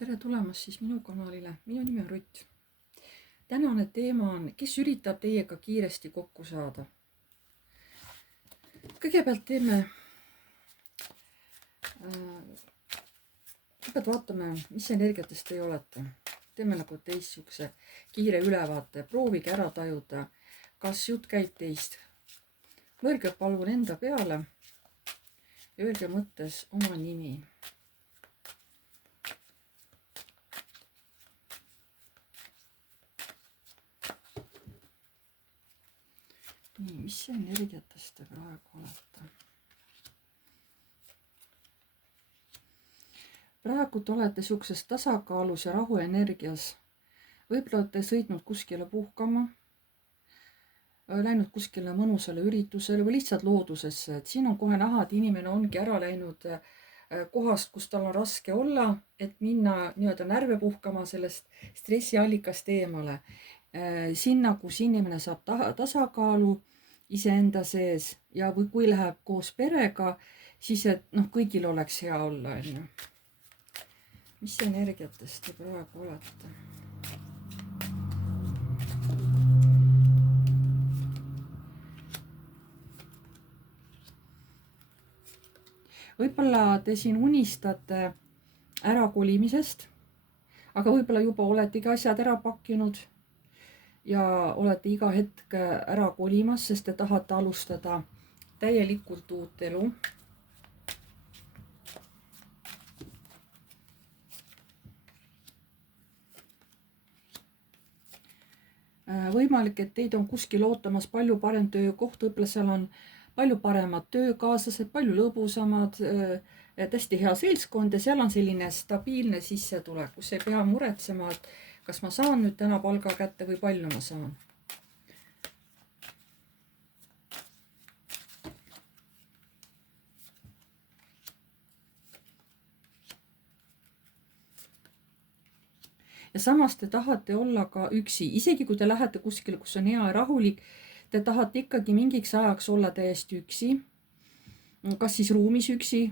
Tere tulemast siis minu kanalile. Minu nimi on Rutt. Tänane teema on, kes üritab teiega kiiresti kokku saada. Kõigepealt vaatame, mis energiatest te olete. Teeme nagu teistsuguse kiire ülevaate. Proovige ära tajuda, kas jutt käib teist. Mõelge palun enda peale ja öelge mõttes oma nimi. Nii, mis energiatest te praegu olete? Praegu te olete siukses tasakaalus ja rahu energias. Võib-olla olete sõitnud kuskile puhkama, läinud kuskile mõnusale üritusele või lihtsalt loodusesse. Et siin on kohe näha, et inimene ongi ära läinud kohast, kus tal on raske olla, et minna nii-öelda närve puhkama sellest stressiallikast eemale. Sinna, kus inimene saab tasakaalu iseenda sees ja või kui läheb koos perega, siis et kõigil oleks hea olla. Mis energiatest te praegu olete? Võib-olla te siin unistate ärakolimisest, aga võib-olla juba oletegi asjad ära pakkinud ja olete iga hetk ära kolimas, sest te tahate alustada täielikult uut elu. Võimalik, et teid on kuskil ootamas palju parem töökoht, võib-olla seal on palju paremad töökaaslased, palju lõbusamad, hästi hea seltskond ja seal on selline stabiilne sissetulek, kus ei pea muretsema, et kas ma saan nüüd täna palga kätte või palju ma saan. Ja samas te tahate olla ka üksi, isegi kui te lähete kuskile, kus on hea ja rahulik, te tahate ikkagi mingiks ajaks olla täiesti üksi, kas siis ruumis üksi,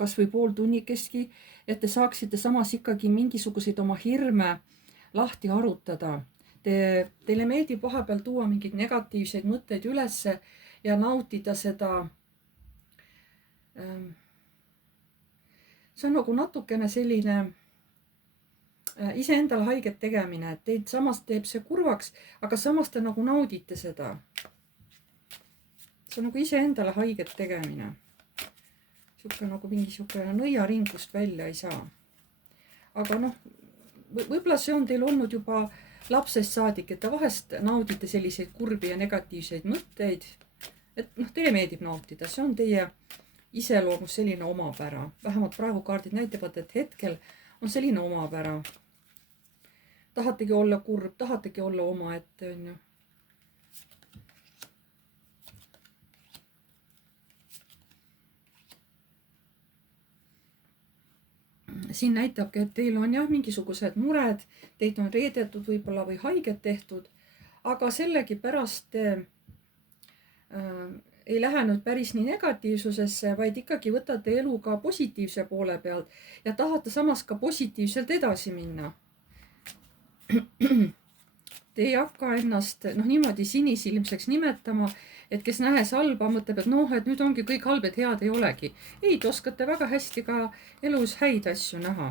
kas või pool tunnikestki, et te saaksite samas ikkagi mingisuguseid oma hirme lahti arutada. Teile meeldib vahepeal tuua mingeid negatiivseid mõtteid ülesse ja nautida seda. See on nagu natukene selline iseendale haiget tegemine, et teid samas teeb see kurvaks, aga samas te nagu naudite seda. See on nagu iseendale haiget tegemine. Siuke nagu mingi siuke nõiaring, kust välja ei saa. Aga võib-olla see on teil olnud juba lapsest saadik, et te vahest naudite selliseid kurbi ja negatiivseid mõtteid. Et teile meeldib nautida, see on teie iseloomus selline omapära. Vähemalt praegu kaardid näitavad, et hetkel on selline omapära. Tahategi olla kurb, tahategi olla oma ette, on ju. Siin näitabki, et teil on jah mingisugused mured, teid on reedetud võib-olla või haiget tehtud, aga sellegipärast ei lähe nüüd päris nii negatiivsusesse, vaid ikkagi võtate elu ka positiivse poole pealt ja tahate samas ka positiivselt edasi minna. Te ei hakka ennast niimoodi sinisilmseks nimetama, et kes nähes halba, mõtleb, et nüüd ongi kõik halb, et head ei olegi. Ei, te oskate väga hästi ka elus häid asju näha.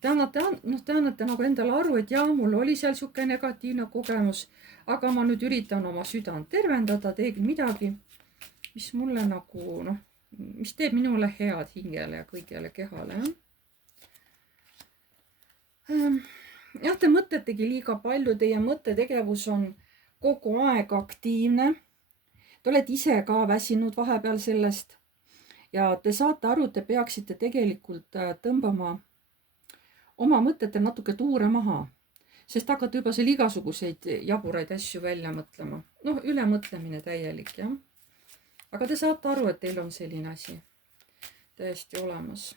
Te annate nagu endale aru, et jaa, mul oli seal siuke negatiivne kogemus, aga ma nüüd üritan oma südant tervendada, teegin midagi, mis mulle mis teeb minule head hingele ja kõigele kehale. Jah, te mõtletegi liiga palju, teie mõttetegevus on kogu aeg aktiivne. Te olete ise ka väsinud vahepeal sellest ja te saate aru, et te peaksite tegelikult tõmbama oma mõtete natuke tuure maha, sest hakkate juba seal igasuguseid jaburaid asju välja mõtlema. Ülemõtlemine täielik, jah. Aga te saate aru, et teil on selline asi täiesti olemas.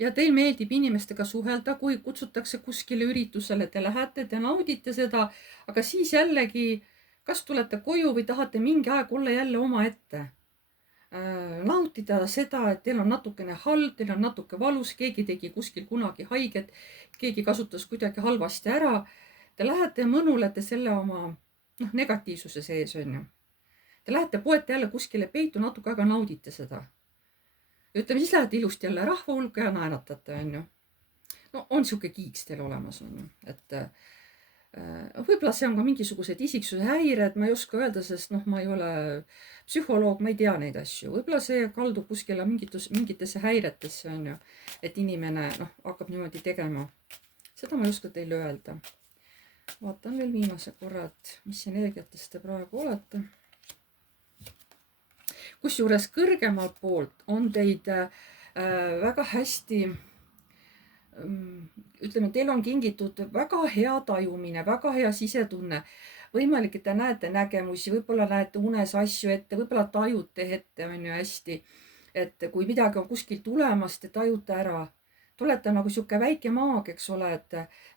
Ja teil meeldib inimestega suhelda, kui kutsutakse kuskile üritusele, te lähete, te naudite seda, aga siis jällegi, kas tulete koju või tahate mingi aeg olla jälle oma ette. nautida seda, et teil on natukene halb, teil on natuke valus, keegi tegi kuskil kunagi haiget, keegi kasutas kuidagi halvasti ära. Te lähete ja mõnulete selle oma negatiivsuse sees, on ju. Te lähete, poete jälle kuskile peitu, natuke aega naudite seda. Ütleme, siis lähete ilusti jälle rahva hulka ja naeratate, on ju. No on sihuke kiiks teil olemas, on ju, et võib-olla see on ka mingisugused isiksuse häired, ma ei oska öelda, sest ma ei ole psühholoog, ma ei tea neid asju. Võib-olla see kaldub kuskile mingitesse häiretesse, on ju, et inimene hakkab niimoodi tegema. Seda ma ei oska teile öelda. Vaatan veel viimase korra, et mis energiates te praegu olete. Kusjuures kõrgemalt poolt on teid väga hästi, ütleme, teil on kingitud väga hea tajumine, väga hea sisetunne. Võimalik, et te näete nägemusi, võib-olla näete unes asju ette, võib-olla tajute ette, on ju hästi. Et kui midagi on kuskil tulemas, te tajute ära. Te olete nagu sihuke väike maag, eks ole, et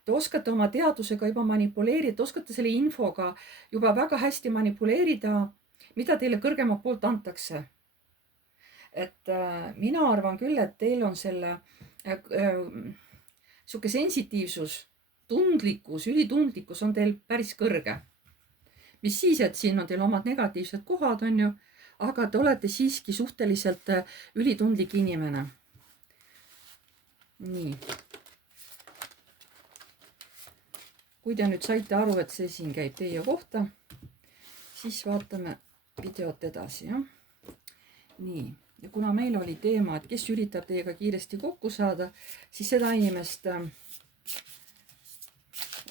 te oskate oma teadusega juba manipuleerida, oskate selle infoga juba väga hästi manipuleerida, mida teile kõrgema poolt antakse. Et mina arvan küll, et teil on selle sihuke sensitiivsus, tundlikkus, ülitundlikkus on teil päris kõrge. Mis siis, et siin on teil omad negatiivsed kohad, on ju, aga te olete siiski suhteliselt ülitundlik inimene. Nii. Kui te nüüd saite aru, et see siin käib teie kohta, siis vaatame videot edasi, jah. Nii. Ja kuna meil oli teema, et kes üritab teiega kiiresti kokku saada, siis seda inimest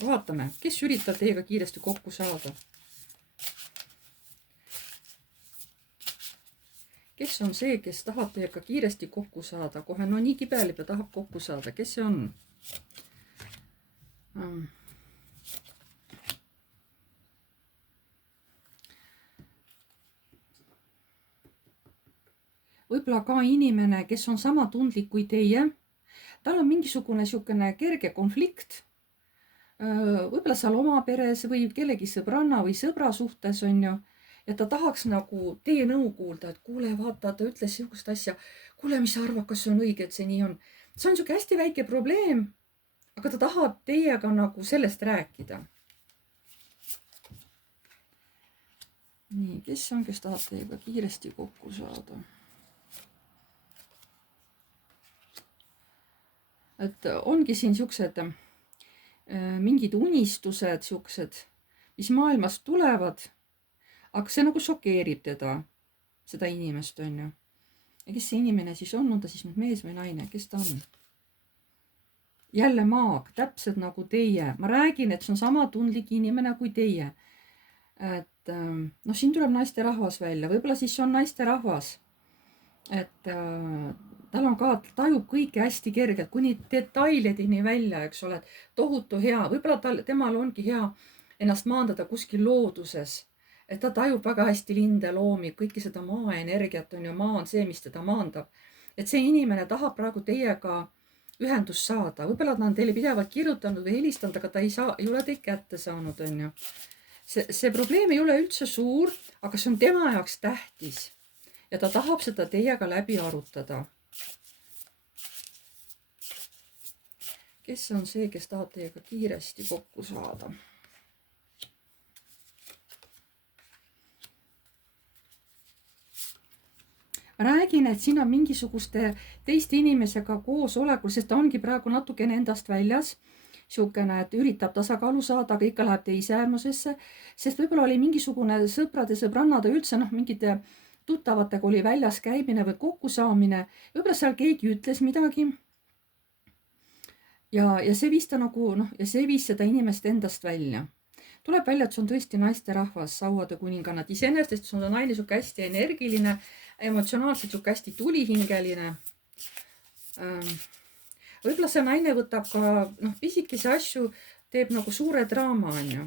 vaatame, kes üritab teiega kiiresti kokku saada. Kes on see, kes tahab teiega kiiresti kokku saada? Kohe nii kibeleb ja tahab kokku saada. Kes see on? Võib-olla ka inimene, kes on sama tundlik kui teie. Tal on mingisugune siukene kerge konflikt. Võib-olla seal oma peres või kellegi sõbranna või sõbra suhtes, on ju. Ja ta tahaks nagu teie nõu kuulda, et kuule, vaata, ta ütles sihukest asja. Kuule, mis sa arvad, kas see on õige, et see nii on? See on siuke hästi väike probleem, aga ta tahab teiega nagu sellest rääkida. Nii, kes on, kes tahab teiega kiiresti kokku saada? Et ongi siin siuksed mingid unistused siuksed, mis maailmast tulevad, aga see nagu šokeerib teda, seda inimest, on ju. Ja kes see inimene siis on ta siis nüüd mees või naine, kes ta on? Jälle maag, täpselt nagu teie. Ma räägin, et see on sama tundlik inimene kui teie. Et siin tuleb naisterahvas välja, võib-olla siis on naisterahvas. Et tal on ka, tajub kõike hästi kergelt, kuni detailideni välja, eks ole, tohutu hea. Võib-olla temal ongi hea ennast maandada kuskil looduses, et ta tajub väga hästi linde, loomi, kõiki seda maaenergiat on ju, maa on see, mis teda maandab. Et see inimene tahab praegu teiega ühendust saada. Võib-olla ta on teile pidevalt kirjutanud või helistanud, aga ta ei ole teid kätte saanud, on ju. See probleem ei ole üldse suur, aga see on tema jaoks tähtis. Ja ta tahab seda teiega läbi arutada. Kes on see, kes tahab teiega kiiresti kokku saada? Ma räägin, et siin on mingisuguste teiste inimesega koos olekul, sest ta ongi praegu natukene endast väljas. Siukene, et üritab tasakaalu saada, aga ikka läheb teise äärmusesse. Sest võib-olla oli mingisugune sõprade, sõbrannade üldse, mingite tuttavatega oli väljas käimine või kokkusaamine. Võib-olla seal keegi ütles midagi. Ja see viis ta nagu, ja see viis seda inimest endast välja. Tuleb välja, et see on tõesti naisterahvas, sauade kuningannad. Iseenesest see on naine siuke hästi energiline, emotsionaalselt siuke hästi tulihingeline. Võib-olla see naine võtab ka pisikese asju, teeb nagu suure draama, on ju.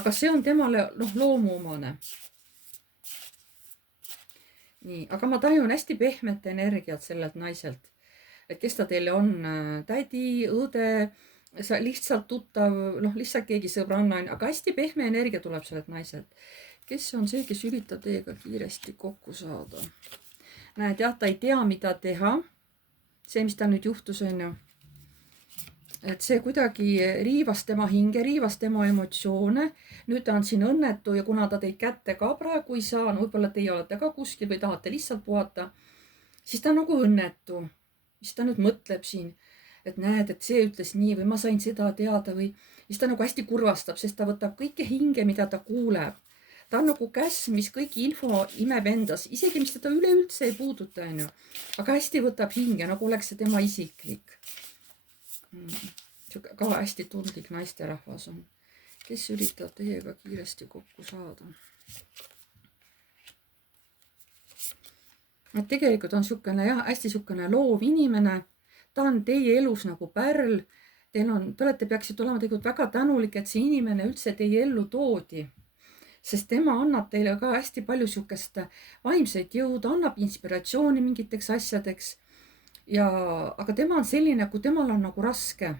Aga see on temale loomuomane. Nii, aga ma tajun hästi pehmet energiat sellelt naiselt. Et kes ta teile on, tädi, õde, lihtsalt tuttav, lihtsalt keegi sõbranna, aga hästi pehme energia tuleb sellelt naiselt. Kes on see, kes üritab teiega kiiresti kokku saada? näed jah, ta ei tea, mida teha. See, mis tal nüüd juhtus, on ju. Et see kuidagi riivas tema hinge, riivas tema emotsioone. Nüüd ta on siin õnnetu ja kuna ta teid kätte ka praegu ei saa, no võib-olla teie olete ka kuskil või tahate lihtsalt puhata, siis ta on nagu õnnetu. Siis ta nüüd mõtleb siin, et näed, et see ütles nii või ma sain seda teada või siis ta nagu hästi kurvastab, sest ta võtab kõike hinge, mida ta kuuleb. Ta on nagu käss, mis kõik info imeb endas, isegi mis teda üleüldse ei puuduta, on ju. Aga hästi võtab hinge, nagu oleks see tema isiklik. Ka hästi tundlik naisterahvas on, kes üritab teiega kiiresti kokku saada. Et tegelikult on siukene jah, hästi siukene loov inimene. Ta on teie elus nagu pärl. Te peaksite olema tegelikult väga tänulik, et see inimene üldse teie ellu toodi. Sest tema annab teile ka hästi palju siukest vaimseid jõudu, annab inspiratsiooni mingiteks asjadeks. Aga tema on selline, kui temal on nagu raske,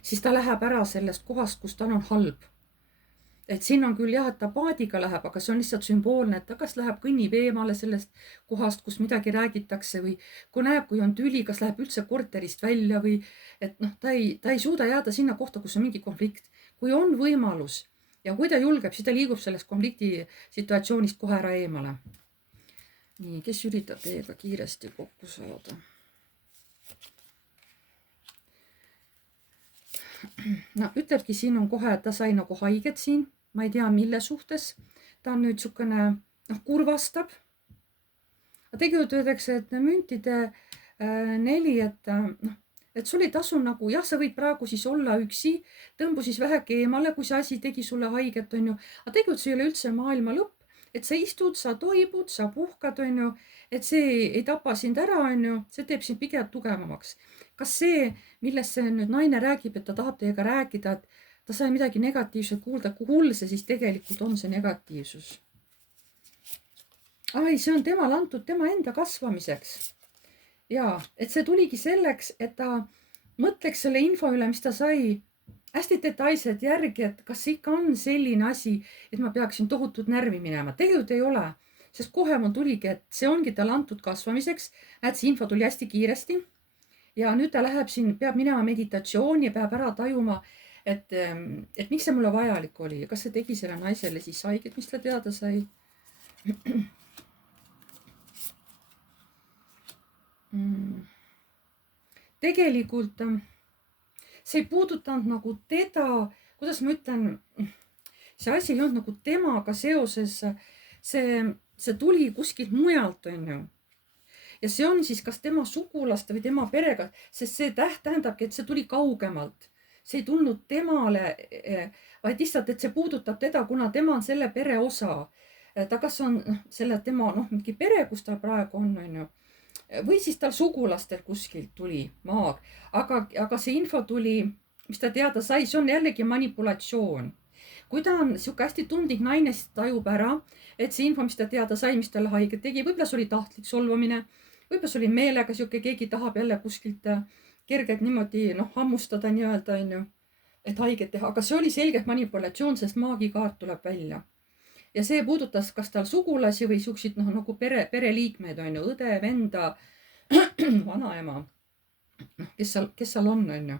siis ta läheb ära sellest kohast, kus tal on halb. Et siin on küll jah, et ta paadiga läheb, aga see on lihtsalt sümboolne, et ta kas läheb kõnnib eemale sellest kohast, kus midagi räägitakse või kui näeb, kui on tüli, kas läheb üldse korterist välja või et noh, ta ei suuda jääda sinna kohta, kus on mingi konflikt. Kui on võimalus ja kui ta julgeb, siis ta liigub sellest konflikti situatsioonist kohe ära eemale. Nii, kes üritab teiega kiiresti kokku saada? No ütlebki, siin on kohe, et ta sai nagu haiget siin. Ma ei tea, mille suhtes. Ta on nüüd siukene, kurvastab. Tegelikult öeldakse, et müntide 4, et sul ei tasu nagu, jah, sa võid praegu siis olla üksi, tõmbu siis väheke eemale, kui see asi tegi sulle haiget, on ju. Aga tegelikult see ei ole üldse maailma lõpp. Et sa istud, sa toibud, sa puhkad, on ju, et see ei tapa sind ära, on ju, see teeb sind pigem tugevamaks. Kas see, millest see nüüd naine räägib, et ta tahab teiega rääkida, et ta sai midagi negatiivset kuulda, kui hull see siis tegelikult on see negatiivsus? See on temale antud tema enda kasvamiseks. Ja, et see tuligi selleks, et ta mõtleks selle info üle, mis ta sai hästi detailselt järgi, et kas see ikka on selline asi, et ma peaksin tohutut närvi minema. Tegelikult ei ole, sest kohe mul tuligi, et see ongi tal antud kasvamiseks, et see info tuli hästi kiiresti. Ja nüüd ta läheb siin, peab minema meditatsiooni ja peab ära tajuma, et miks see mulle vajalik oli. Kas see tegi selle naisele siis haiget, mis ta teada sai? Tegelikult see ei puudutanud nagu teda, kuidas ma ütlen, see asi ei olnud nagu temaga seoses, see tuli kuskilt mujalt, on ju. Ja see on siis kas tema sugulaste või tema perega, sest see tähendabki, et see tuli kaugemalt. See ei tulnud temale, vaid lihtsalt, et see puudutab teda, kuna tema on selle pere osa. Ta kas on selle tema mingi pere, kus ta praegu on ju. Või siis tal sugulastel kuskilt tuli maag. Aga see info tuli, mis ta teada sai, see on jällegi manipulatsioon. Kui ta on siuke hästi tundlik naine, siis tajub ära, et see info, mis ta teada sai, mis talle haiget tegi, võib-olla see oli tahtlik solvamine, võib-olla see oli meelega siuke, keegi tahab jälle kuskilt kergelt niimoodi hammustada nii-öelda, on ju, et haiget teha. Aga see oli selgelt manipulatsioon, sest maagikaart tuleb välja. Ja see puudutas kas tal sugulasi või siuksid nagu pereliikmeid, on ju, õde, venda, vanaema, kes seal on ju.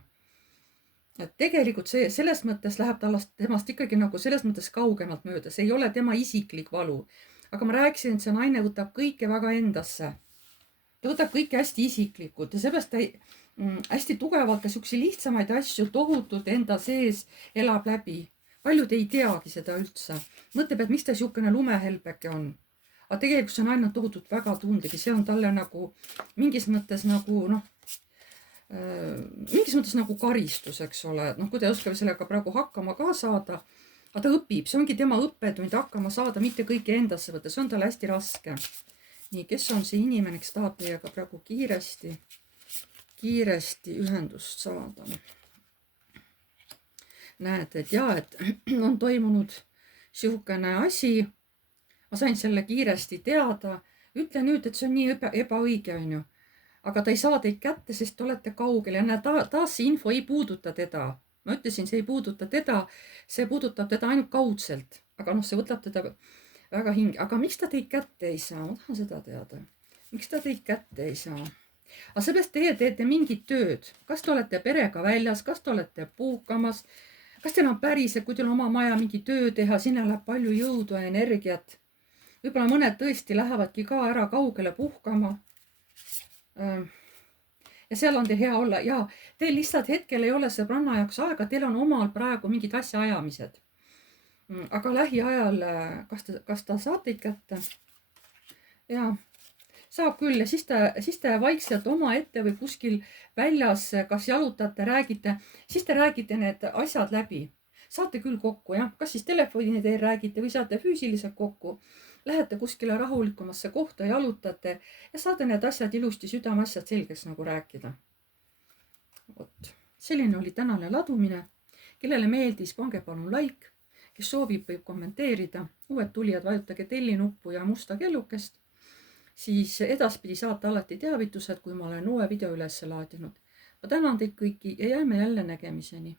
Et tegelikult see selles mõttes läheb temast ikkagi nagu selles mõttes kaugemalt mööda. See ei ole tema isiklik valu. Aga ma rääkisin, et see naine võtab kõike väga endasse. Ta võtab kõike hästi isiklikult ja seepärast ta hästi tugevalt ka siukse lihtsamaid asju tohutult enda sees elab läbi. Paljud ei teagi seda üldse. Mõtleb, et mis ta siukene lumehelbeke on. Aga tegelikult see on ainult tohutult väga tundlik. See on talle nagu mingis mõttes nagu karistus, eks ole. Kui ta ei oska sellega praegu hakkama ka saada, aga ta õpib. See ongi tema õppetund hakkama saada, mitte kõike endasse võtta. See on talle hästi raske. Nii, kes on see inimene, kes tahab teiega praegu kiiresti ühendust saada? Näed, et on toimunud siukene asi. Ma sain selle kiiresti teada. Ütle nüüd, et see on nii ebaõige, on ju. Aga ta ei saa teid kätte, sest te olete kaugel ja taas see info ei puuduta teda. Ma ütlesin, see ei puuduta teda, see puudutab teda ainult kaudselt. Aga see võtab teda väga hinge. Aga miks ta teid kätte ei saa? Ma tahan seda teada. miks ta teid kätte ei saa? aga seepärast teie teete mingit tööd, kas te olete perega väljas, kas te olete puhkamas, kas teil on päriselt, kui teil on oma maja mingi töö teha, sinna läheb palju jõudu ja energiat. võib-olla mõned tõesti lähevadki ka ära kaugele puhkama. ja seal on teil hea olla ja teil lihtsalt hetkel ei ole sõbranna jaoks aega, teil on omal praegu mingid asjaajamised. aga lähiajal, kas ta saab teid kätte? jaa, saab küll ja siis te vaikselt omaette või kuskil väljas, kas jalutate, räägite, siis te räägite need asjad läbi. saate küll kokku, jah, kas siis telefoni teel räägite või saate füüsiliselt kokku. Lähete kuskile rahulikumasse kohta, jalutate ja saate need asjad ilusti südameasjad selgeks nagu rääkida. vot, selline oli tänane ladumine. kellele meeldis, pange palun like. kes soovib, võib kommenteerida. uued tulijad, vajutage telli nuppu ja musta kellukest. siis edaspidi saate alati teavitused, kui ma olen uue video üles laadinud. ma tänan teid kõiki ja jääme jälle nägemiseni.